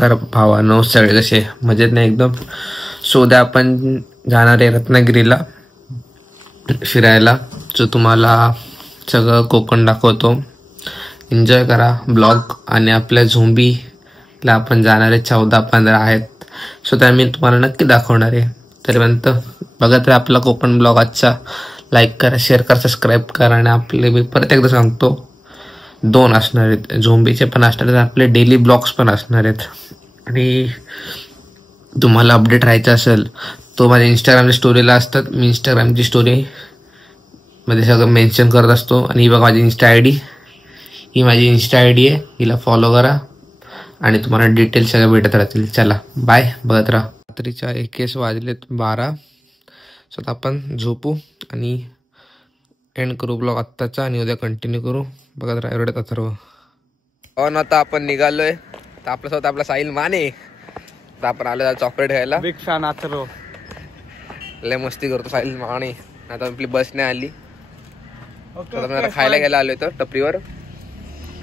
नमस्कार भावांनो, सगळे कसे मजेत नाही एकदम. सो उद्या आपण जाणार आहे रत्नागिरीला फिरायला. जो तुम्हाला सगळं कोकण दाखवतो. एन्जॉय करा ब्लॉग. आणि आपल्या झोंबीला आपण जाणार आहे 14-15 आहेत. सो त्या मी तुम्हाला नक्की दाखवणार आहे. तरीपर्यंत बघत राहा आपला कोकण ब्लॉग आजचा. लाईक करा, शेअर करा, सबस्क्राईब करा. आणि आपले मी परत एकदा सांगतो 2 असणार आहेत, झोंबीचे पण असणार आहेत, आपले डेली ब्लॉग्स पण असणार आहेत. आणि तुम्हाला अपडेट राहायचं असेल तो माझ्या इंस्टाग्रामच्या स्टोरीला असतात. मी इंस्टाग्रामची स्टोरीमध्ये सगळं मेन्शन करत असतो. आणि ही बघा माझी इंस्टा आय डी, ही माझी इंस्टा आय डी आहे. हिला फॉलो करा आणि तुम्हाला डिटेल सगळं भेटत राहतील. चला बाय, बघत राहा. रात्रीच्या 21 वाजलेत 12. सो आता आपण झोपू आणि एंड करू ब्लॉग आत्ताचा आणि उद्या कंटिन्यू करू. बघत राहा एवढ्यात सर्व. हो ना, आता आपण निघालोय. तर आपल्यासोबत आपला साहिल माने. तर आपण आलो चॉकलेट घ्यायला. Big fan Atharva. लय मस्ती करतो साहिल माने. आता आपली बस नाही आली. आता खायला घ्यायला आलोय तर टपरीवर.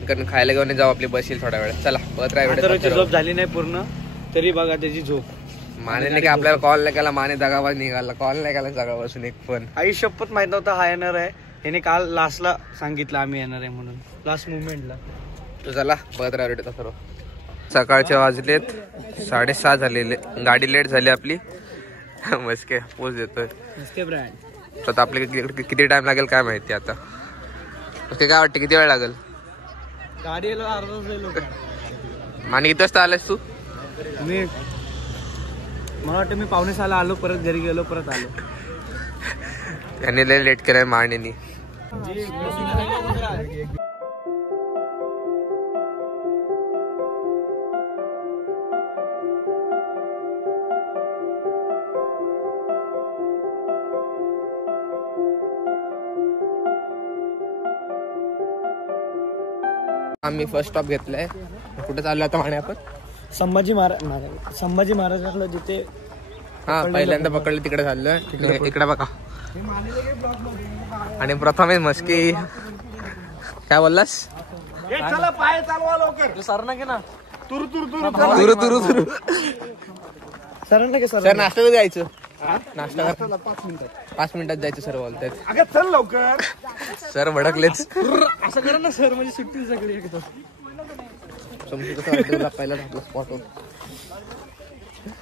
कारण खायला घेऊन जाऊ, आपली बस येईल थोड्या वेळ. चला बघत राहा एवढ्यात. झोप झाली नाही पूर्ण तरी बघा त्याची झोप. माने नाही की आपल्याला कॉल नाही केला. माने दगाबाज निघाला. कॉल नाही केला सकाळपासून एक पण. आई शपथ माहित नव्हता हा येणार आहे. याने काल लास्टला सांगितलं आम्ही येणार आहे म्हणून, लास्ट मुवमेंटला. तो चला बघत राहा एवढ्यात सर्व. सकाळचे वाजलेत 6:30 झालेले. गाडी लेट झाली आपली. मस्के पोच देतोय ब्रँड. तर आपले किती टाइम लागेल काय माहिती आता. काय वाटतं किती वेळ लागेल गाडी अर्धा. माने किती वाजता आलास तू? मी मला वाटतं मी 5:45 आलो, परत घरी गेलो, परत आलो. यांनी लय लेट केलाय मानेनी. आम्ही फर्स्ट स्टॉप घेतलाय. कुठे चाललो आता माने आपण? संभाजी महाराजांना जिथे पहिल्यांदा पकडलं तिकडे चाललोय. इकडे बघा. आणि प्रथमेश मस्की. काय बोललास? पाय चालवा लवकर. सर ना घे ना. तुरु सर ना घे. सर नाश्ता कधी जायचं? नाश्ता 5 मिनिटात जायचं सर बोलतायत. चल लवकर. सर भडकलेच. असं करा ना सर, म्हणजे सुट्टी सगळी. पहिला स्पॉट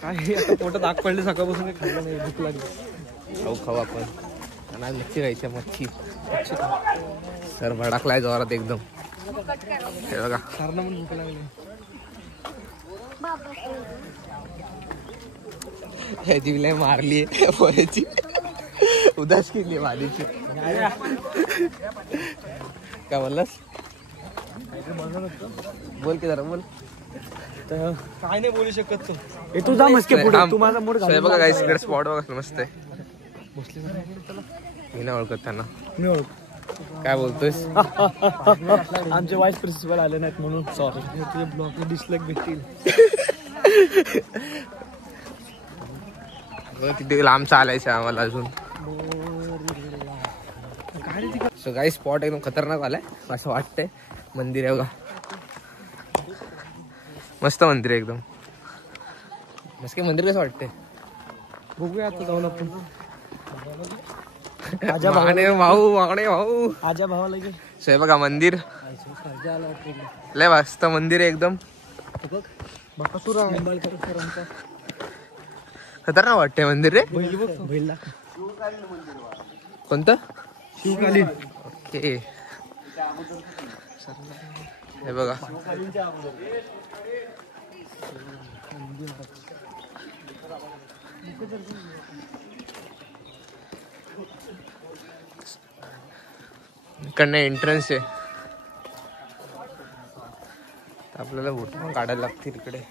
काय आता पोटात आग पडली. सकाळपासून खाल्लं नाही, भूक लागली. खाऊ आपण. आणि मच्छी राहायची. मच्छी सर भडकलाय जोरात एकदम. हे बघा सरना पण भूक लागली. ह्याची लय मारली पोऱ्याची. उदास केली मालीची. काय बोललास? बोल की जरा बोल. काय नाही बोलू शकत तू. तू जा मस्के पुढे. तू माझा मूड घाल. बघा गाइस इकडे स्पॉट बघा मस्त आहे. मी नाही ओळखत त्यांना. मी ओळख. काय बोलतोयस? आमचे वाईस प्रिन्सिपल आले नाहीत म्हणून सॉरी. तुझे ब्लॉग डिसलाईक भेटतील. तिथे लांब चालायचं आम्हाला अजून. सो गाइस स्पॉट एकदम खतरनाक आलाय असं वाटतंय. मंदिर आहे बघा, मस्त मंदिर आहे एकदम. मस्त मंदिर कसं वाटतंय बघूया आता जाऊन आपण. भाऊ आजा भावाला घे. सो बघा मंदिर लय मस्त मंदिर आहे एकदम. खतरनाक वाटतंय मंदिर रे. कोणतं? शिवकालीन. ओके हे बघा. इकडनं एंट्रन्स आहे. आपल्याला फोटो काढायला लागतील इकडे.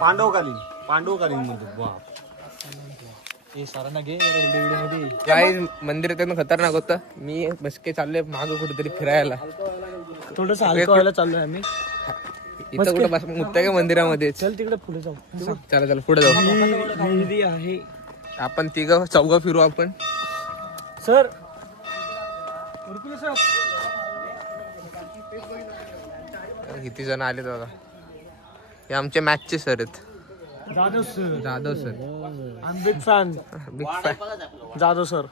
पांडवकालीन म्हणतो. काय मंदिर त्यानं खतरनाक होतं. मी बसके चाललोय मागं कुठेतरी फिरायला. थोडंसं हलकं व्हायला चाललोय आम्ही. इथं कुठं बस मुद्दा का मंदिरामध्ये. चल तिकडे पुढे जाऊ. चला पुढे जाऊ. आहे. आपण 3-4 फिरू आपण. सर किती जण आले बघा. हे आमचे मॅचचे सर आहेत. Jadhav sir. Big fan. Big fan. Jadhav sir.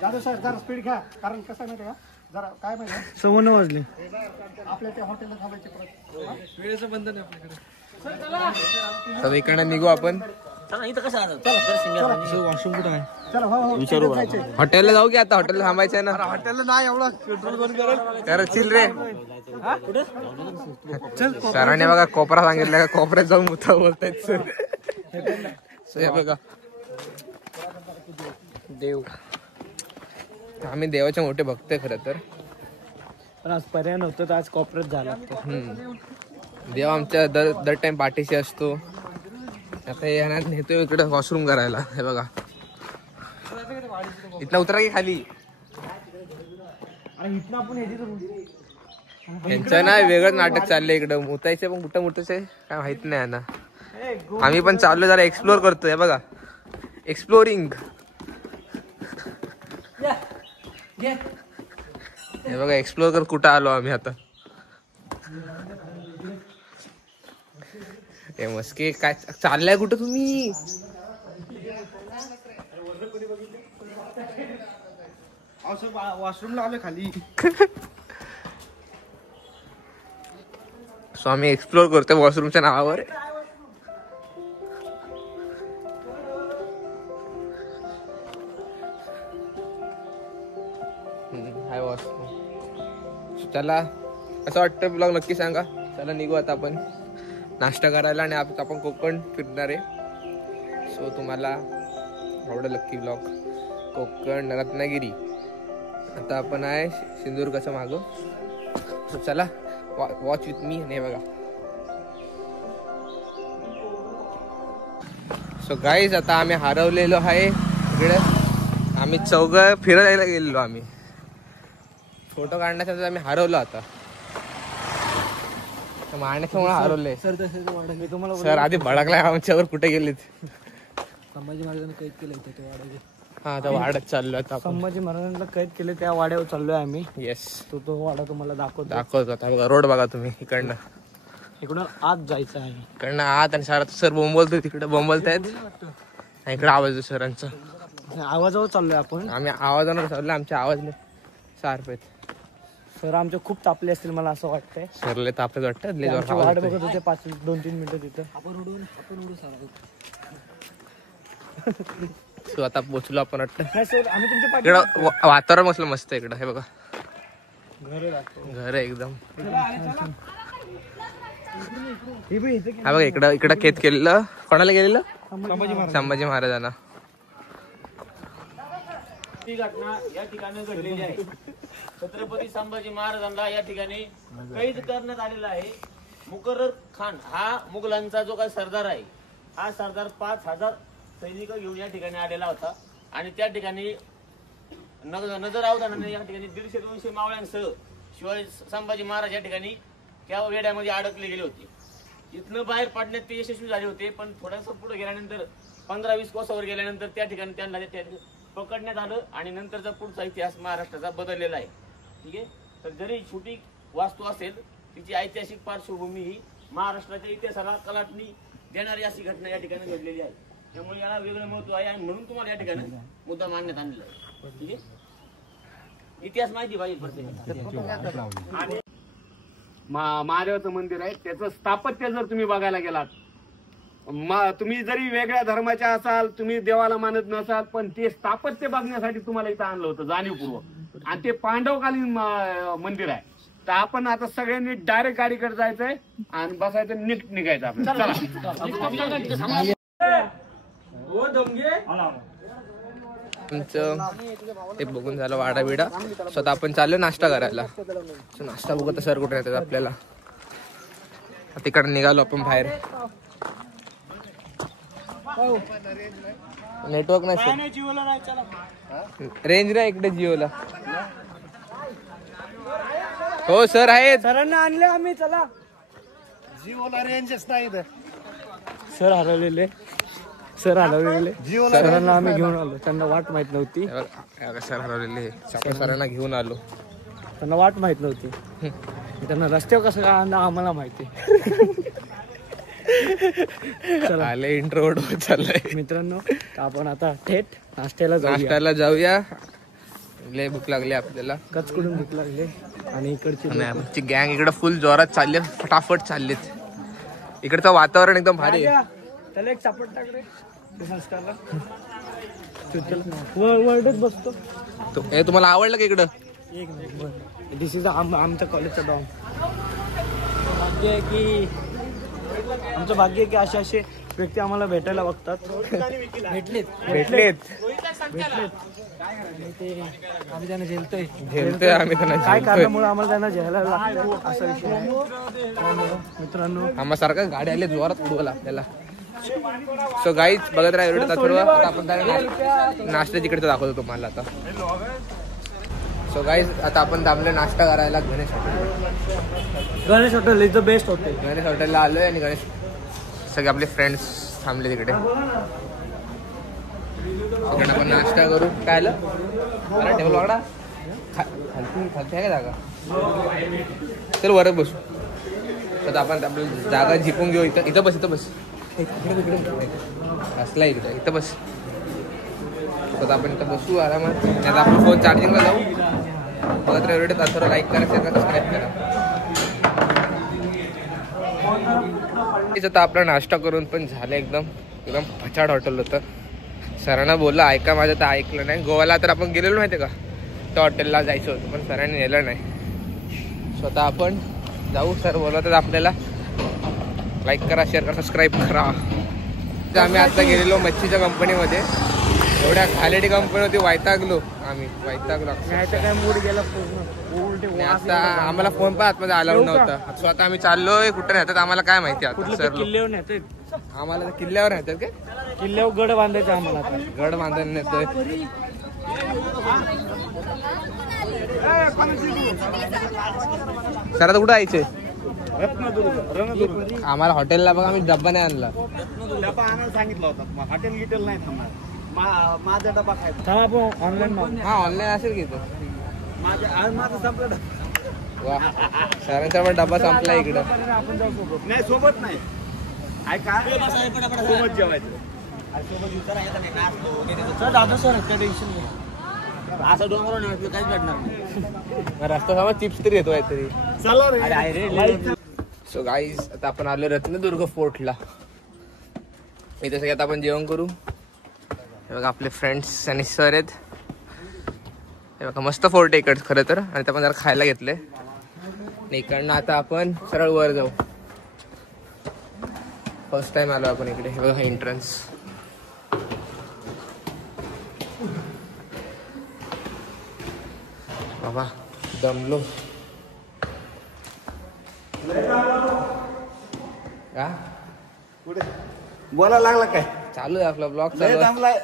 जरा स्पीड घ्या, कारण कसं आहे माहिती आहे का, जरा काय माहिती 9:15 वाजले. आपल्या त्या हॉटेलला थांबायचे परत. वेळेचं बंधन आहे आपल्याकडे. तर इकडनं निघू आपण. वॉशरूम कुठं आहे? चला विचारू हॉटेलला जाऊ की आता? हॉटेलला थांबायचं आहे ना. हॉटेलला नाही एवढा पेट्रोल बंद करेल. चिल रे. सरांनी बघा कोपरा सांगितलं का, कोपऱ्यात जाऊन मुता बोलतायत सर. हे बघा देव. आम्ही देवाचे मोठे भक्त आहे खरं तर, पण आज पर्याय नव्हतं तर आज कॉपरेट झाला. देव आमच्या दर टाइम पाठीशी असतो. आता यांना नेतो इकडे वॉशरूम करायला. हे बघा इथला उतरा की खाली. यांचं ना वेगळंच नाटक चाललंय इकडं. मुतायचे पण कुठं मुतायचे काय माहित नाही ना. आम्ही पण चाललो जरा एक्सप्लोर करतोय. हे बघा एक्सप्लोरिंग. हे बघा एक्सप्लोर कर कुठं आलो आम्ही आता. हे मस्के काय चाललंय कुठं तुम्ही? वॉशरूमला आलो खाली. सो आम्ही एक्सप्लोर करतोय वॉशरूमच्या नावावर. हाय वॉशरूम. चला असं वाटतं ब्लॉग नक्की सांगा. चला निघू आता आपण नाश्ता करायला आणि आपण कोकण फिरणार आहे. सो तुम्हाला आवडेल नक्की ब्लॉग. कोकण रत्नागिरी. आता आपण आहे सिंधुदुर्गाचं मागं. सो चला वॉच विथ मी. नाही बघा. सो गाईज आता आम्ही हरवलेलो आहे इकडे. आम्ही चौघं फिरायला गेलेलो. आम्ही फोटो काढण्यासाठी आम्ही हरवलो. आता मारण्याच्यामुळे हरवले. सर आधी भडकलाय आमच्यावर. कुठे गेलेत? संभाजी महाराजांना कैद केलं होतं त्या वाड्यात. हा आता वाड्यात चाललो आता. संभाजी महाराजांना कैद केले त्या वाड्यावर चाललोय आम्ही. येस तो वाडा तुम्हाला दाखवतो. आता बघा रोड बघा तुम्ही. इकडनं आत जायचं आहे. इकडनं आत. आणि सर बोंबलतोय तिकडे. बोंबलतायत इकडे आवाज सरांचा. आवाजावर चाललोय आपण. आम्ही आवाजावर चाललो. आमचे आवाज शार्प आहेत. सर आमचे खूप तापले असतील मला असं वाटतंय. सरले तापले वाटतं. वाट बघत होते 2-3 मिनिटं तिथं. सो आता पोचलो आपण वाटतं. नाही सर आम्ही तुमच्या इकडं वातावरण मस्त मस्त आहे इकडं. हे बघा घर आहे एकदम. हा बघा इकडं कैद केलेलं. कोणाला गेलेलं? संभाजी महाराजांना. ही घटना या ठिकाणी घडलेली आहे. छत्रपती संभाजी महाराजांना या ठिकाणी कैद करण्यात आलेला आहे. मुकर्रर खान हा मुघलांचा जो काही सरदार आहे, हा सरदार 5,000 सैनिक घेऊन या ठिकाणी आलेला होता. आणि त्या ठिकाणी नजर अवधानाने या ठिकाणी 150-200 मावळ्यांसह शिवाय संभाजी महाराज या ठिकाणी त्या वेड्यामध्ये अडकले गेले होते. इथनं बाहेर पडण्यात ते यशस्वी झाले होते. पण थोडंसं पुढे गेल्यानंतर 15-20 कोसावर गेल्यानंतर त्या ठिकाणी त्यांना पकडण्यात आलं. आणि नंतरचा पुढचा इतिहास महाराष्ट्राचा बदललेला आहे. ठीक आहे. तर जरी छोटी वास्तू असेल, तिची ऐतिहासिक पार्श्वभूमी ही महाराष्ट्राच्या इतिहासाला कलाटणी देणारी अशी घटना या ठिकाणी घडलेली आहे. त्यामुळे याला वेगळं महत्व आहे. आणि म्हणून तुम्हाला या ठिकाणी मुद्दा मांडण्यात आणलेला आहे. ठीक आहे. इतिहास माहिती पाहिजे प्रत्येकाला. महादेवाचं मंदिर आहे. त्याचं स्थापत्य जर तुम्ही बघायला गेलात, तुम्ही जरी वेगळ्या धर्माच्या असाल, तुम्ही देवाला मानत नसाल, पण ते स्थापत्य बघण्यासाठी तुम्हाला इथं आणलं होतं जाणीवपूर्वक. आणि ते पांडवकालीन मंदिर आहे. तर आपण आता सगळ्यांनी डायरेक्ट गाडीकडे जायचंय आणि बसायचं, नीट निघायचं आपण. तुमचं ते बघून झालं वाडा बिडा. स्वतः आपण चाललो नाश्ता करायला. नाश्ता बघत सर कुठे येतात आपल्याला. तिकडे निघालो आपण बाहेर. नेटवर्क नाही, रेंज नाही इकडे जिओला. हो सर आहेत. सरांना आणले आम्ही. चला. जिओला रेंजच नाही. सर हरवलेले. सरांना आम्ही घेऊन आलो. त्यांना वाट माहित नव्हती. सर हरवलेले. सरांना घेऊन आलो. त्यांना वाट माहित नव्हती. त्यांना रस्त्यावर कसं काय आणलं आम्हाला माहिती. चला आले इंट्रोवर्ट होत चाललंय मित्रांनो, आपण आता थेट नाश्त्याला नाश्त्याला जाऊया. लय भूक लागली आपल्याला. कचकडून भूक लागले आणि इकडची आणि आमची गँग इकडे फुल जोरात चालली, फटाफट चाललीत. इकडचं वातावरण एकदम भारी आहे. त्याला एक चापट टाक रे संस्कारला. वर्ल्डच बसतो. हे तुम्हाला आवडलं का इकडं? एक नंबर. दिस इज आमच्या कॉलेजचा डॉम. भाग्य आहे की आमचं भाग्य आहे की असे असे व्यक्ती आम्हाला भेटायला बघतात. भेटलेत आणि ते आम्ही त्यांना झेलतोय आम्ही त्यांना काय कारणामुळे आम्हाला त्यांना झेलायला लागतं असा विषय आहे. मित्रांनो आम्हा सारखं गाडी आले जोरात उडवला आपल्याला. सो गाईज बघत राहा एवढं सर्व. आता आपण नाश्ता तिकडचं दाखवतो तुम्हाला आता. सो गाईज आता आपण थांबले नाश्ता करायला Ganesh hotel is the best hotel. Ganesh हॉटेलला आलोय आणि गणेश सगळे आपले फ्रेंड्स थांबले तिकडे. सगळ्यांना आपण नाश्ता करू. काय आलं अरे टेबल वागडा खालती आहे का जागा? चल वरच बसू. तर आपण आपल्याला जागा झिपून घेऊ. इथं बस इकडे असला इथं बस. तर आपण इथं बसू आरामात. नाही तर आपण फोन चार्जिंगला जाऊ. बघत एवढे थोडं लाईक करा, शेअर करा, सबस्क्राईब करा. आता आपला नाश्ता करून पण झालं. एकदम फचाड हॉटेल होतं. सरांना बोललं ऐका माझं, तर ऐकलं नाही. गोव्याला तर आपण गेलेलो माहिती का, त्या हॉटेलला जायचं होतं पण सरांनी नेलं नाही. स्वतः आपण जाऊ. सर बोलवतात आपल्याला. लाईक करा, शेअर करा, सबस्क्राईब करा. तर आम्ही आता गेलेलो मच्छीच्या कंपनीमध्ये. एवढ्या क्वालिटी कंपनी होती, वैतागलो आम्ही. काय मूड गेला पूर्ण. आता आम्हाला फोन पण आतमध्ये अलाउड नव्हता. स्वतः आम्ही चाललोय. कुठे नेतात आम्हाला काय माहिती. आता सर किल्ल्यावर नेतोय. आम्हाला तर किल्ल्यावर नेतात काय? किल्ल्यावर गड बांधायचं आम्हाला आता. गड बांधायला नेतोय. सर आता कुठं यायचंय? आम्हाला हॉटेलला बघा आम्ही डब्बा नाही आणला. डबा आणायला सांगितलं होतं. हॉटेल गिटेल नाही थांबणार. माझा डबा खायचा. थांब आपण ऑनलाईन मागू. हा ऑनलाईन असेल की तो. माझा संपला डबा. वा सरांचा पण डब्बा संपला इकडं. आपण जाऊ सोबत. नाही सोबत नाही. ऐका सोबत जेवायचं. सर दादा सर त्या टेन्शन नाही. असं डोंगरावर नाही काहीच भेटणार नाही. रस्ता समोर चिप्स तरी येतो काहीतरी. चला रे. अरे सो गाईज आता आपण आलो रत्नदुर्ग फोर्टला. इथे सगळ्यात आपण जेवण करू. हे बघा आपले फ्रेंड्स आणि सर आहेत. हे बघा मस्त फोर्ट आहे इकडं खरं तर. आणि ते आपण जरा खायला घेतले. इकडनं आता आपण सरळ वर जाऊ. फर्स्ट टाइम आलो आपण इकडे. हे बघा एंट्रन्स. बाबा दमलो का? बोलायला लागला काय? चालू आहे आपला ब्लॉग. लय चालू दमलाय.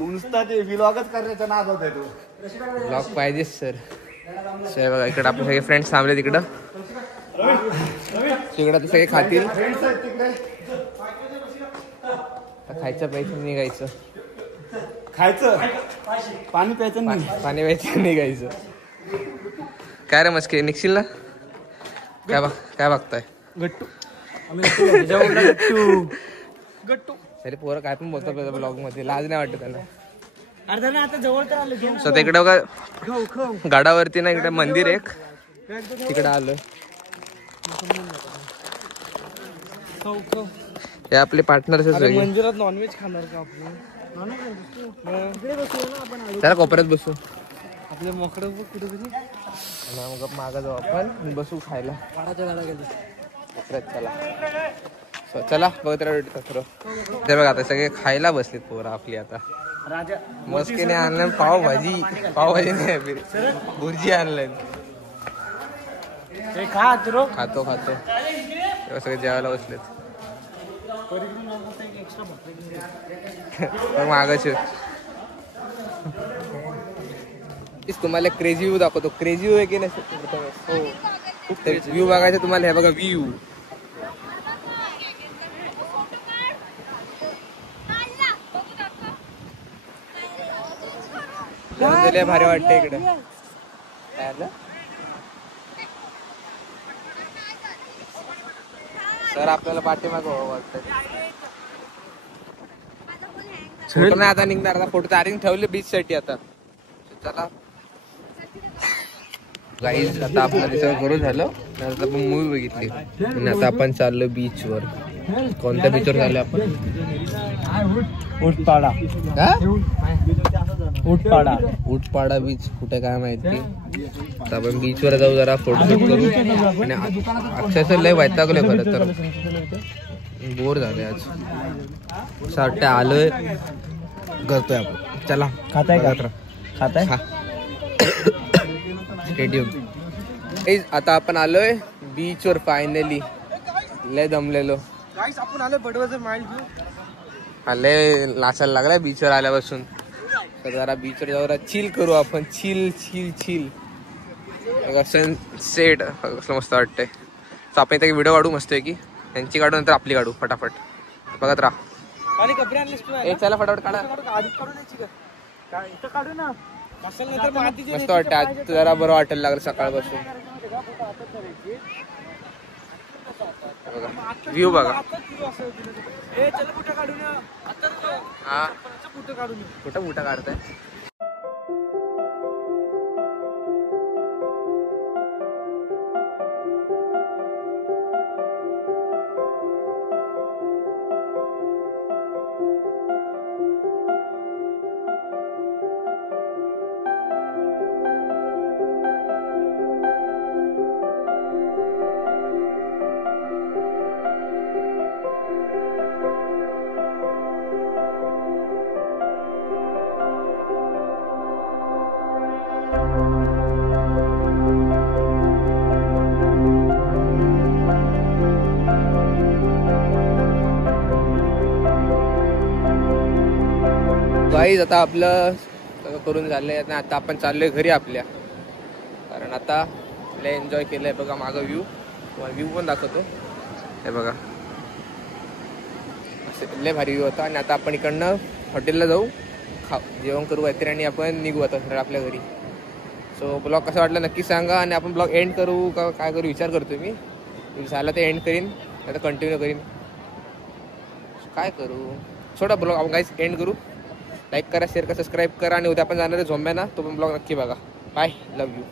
नुसता ते व्लॉगच करण्याचा नाद होता तो. ब्लॉग पाहिजेच सर. सर बघा इकडं आपले सगळे फ्रेंड्स थांबले तिकडं. तिकडं ते सगळे खातील. खायचं प्यायचं निघायचं. खायचं पाणी प्यायचं नाही. पाणी प्यायचं निघायचं. काय रे मस्के निघशील ना? काय बघताय? गट्टू. गट्टू गट्टू. सर पोरं काय पण बोलतात ब्लॉग मध्ये. लाज नाही वाटत त्यांना. अर्धा ना आता जवळ तर आलं. स्वतः इकडे बघा गाडावरती ना इकडे मंदिर एक. तिकडे आलोय. हे आपले पार्टनर मंदिरात नॉनव्हेज खाणार का आपण? त्याला कोपऱ्यात बसू. आपल्या मोकळं कुठेतरी मग मागं जाऊ आपण बसू खायला. वाडाच्या गाडा गेली. कोपऱ्यात चला. चला बघत राहू. ते बघा आता सगळे खायला बसलेत पोरं आपली. आता राजा मस्कीने आणलं पावभाजी. पावभाजी नाही भुर्जी आणलंय. खातो तेव्हा सगळे जेवायला बसलेत. मागाचे तुम्हाला क्रेझी व्ह्यू दाखवतो. क्रेझी व्ह्यू आहे की नाही? व्ह्यू बघायचं तुम्हाला. हे बघा व्ह्यू. भारी वाटतं इकडे. काय तर आपल्याला पाठीमागं व्हावं वाटतं. फोटो नाही आता निघणार, आता फोटो चार्जिंग ठेवले बीच साठी. आता चला गाईज, आता आपलं ते सगळं करून झालं. आता आपण मूवी बघितली आणि आता आपण चाललो बीच वर. कोणत्या बीच वर चाललो आपण? उटपाडा. उटपाडा. उटपाडा बीच कुठे काय माहिती. आता आपण बीच वर जाऊ, जरा फोटोशूट करू. आणि अक्षरशः लय वैतागलोय खरं तर, बोर झाले आज. असं वाटतं आलोय करतोय आपण. चला खाताय का? खाताय? स्टेडियम. आता आपण आलोय बीच वर फायनली. लय दमलेलो. आपण आलोय बडवाजर माइल घेऊ. आले नाचायला लागलाय बीच वर आल्यापासून. तर जरा बीच वर जाऊ, चिल करू आपण. Chill chill chill. सनसेट कसं मस्त वाटतंय. तर आपण इथे व्हिडिओ काढू मस्त आहे की. त्यांची काढू नंतर आपली काढू फटाफट. बघत राहा. चला फटाफट काढा. मस्त वाटतं आज, जरा बरं वाटायला लागलं सकाळपासून. व्ह्यू बघा. हा कुठं मोठा काढताय. गाईज, आता आपलं सगळं करून झालंय. आता आपण चाललोय घरी आपल्या. कारण आता लय एन्जॉय केलंय. बघा मागं व्ह्यू, तुम्हाला व्ह्यू पण दाखवतो. हे बघा, असे लय भारी व्ह्यू होता. आणि आता आपण इकडनं हॉटेलला जाऊ, जेवण करू काहीतरी आणि आपण निघू आता सरळ आपल्या घरी. सो ब्लॉग कसा वाटला नक्की सांगा. आणि आपण ब्लॉग एंड करू का काय करू विचार करतो मी. झालं ते एंड करीन, आता कंटिन्यू करीन. काय करू, छोटा ब्लॉग आपण काहीच एंड करू. लाईक करा, शेअर करा, सबस्क्राईब करा. आणि उद्या आपण जाणार आहे झोंब्याना, तो पण ब्लॉग नक्की बघा. Bye, love you.